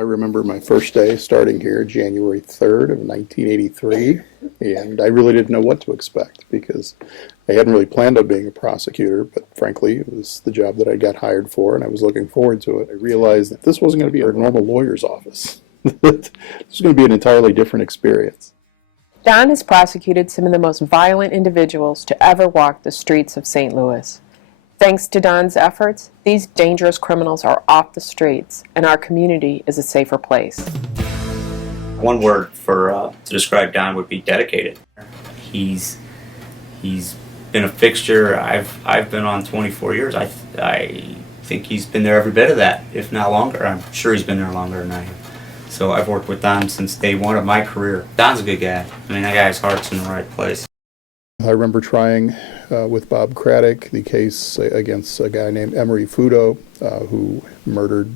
I remember my first day starting here, January 3rd of 1983, and I really didn't know what to expect because I hadn't really planned on being a prosecutor, but frankly, it was the job that I got hired for, and I was looking forward to it. I realized that this wasn't going to be a normal lawyer's office. This was going to be an entirely different experience. Don has prosecuted some of the most violent individuals to ever walk the streets of St. Louis. Thanks to Don's efforts, these dangerous criminals are off the streets, and our community is a safer place. One word to describe Don would be dedicated. He's been a fixture. I've been on 24 years. I think he's been there every bit of that, if not longer. I'm sure he's been there longer than I have. So I've worked with Don since day one of my career. Don's a good guy. I mean, that guy's heart's in the right place. I remember trying with Bob Craddock the case against a guy named Emery Fudo, who murdered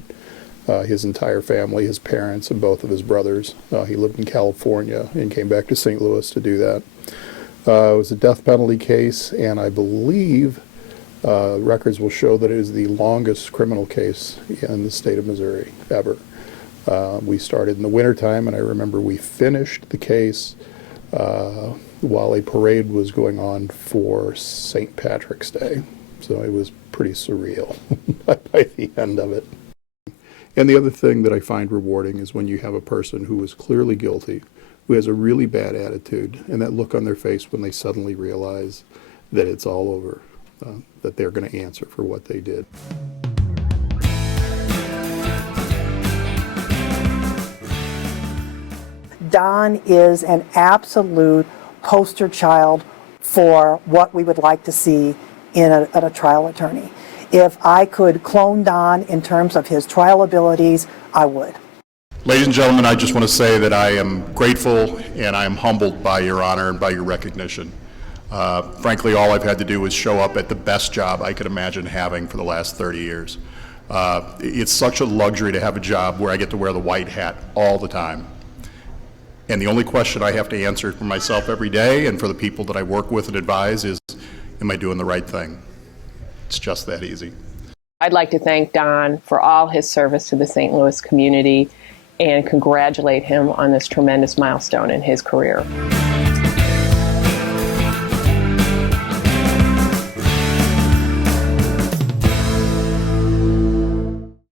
his entire family, his parents, and both of his brothers. He lived in California and came back to St. Louis to do that. It was a death penalty case, and I believe records will show that it is the longest criminal case in the state of Missouri ever. We started in the wintertime, and I remember we finished the case while a parade was going on for St. Patrick's Day. So it was pretty surreal by the end of it. And the other thing that I find rewarding is when you have a person who is clearly guilty, who has a really bad attitude, and that look on their face when they suddenly realize that it's all over, that they're going to answer for what they did. Don is an absolute poster child for what we would like to see in a trial attorney. If I could clone Don in terms of his trial abilities, I would. Ladies and gentlemen, I just want to say that I am grateful and I am humbled by your honor and by your recognition. Frankly, all I've had to do is show up at the best job I could imagine having for the last 30 years. It's such a luxury to have a job where I get to wear the white hat all the time. And the only question I have to answer for myself every day and for the people that I work with and advise is, am I doing the right thing? It's just that easy. I'd like to thank Don for all his service to the St. Louis community and congratulate him on this tremendous milestone in his career.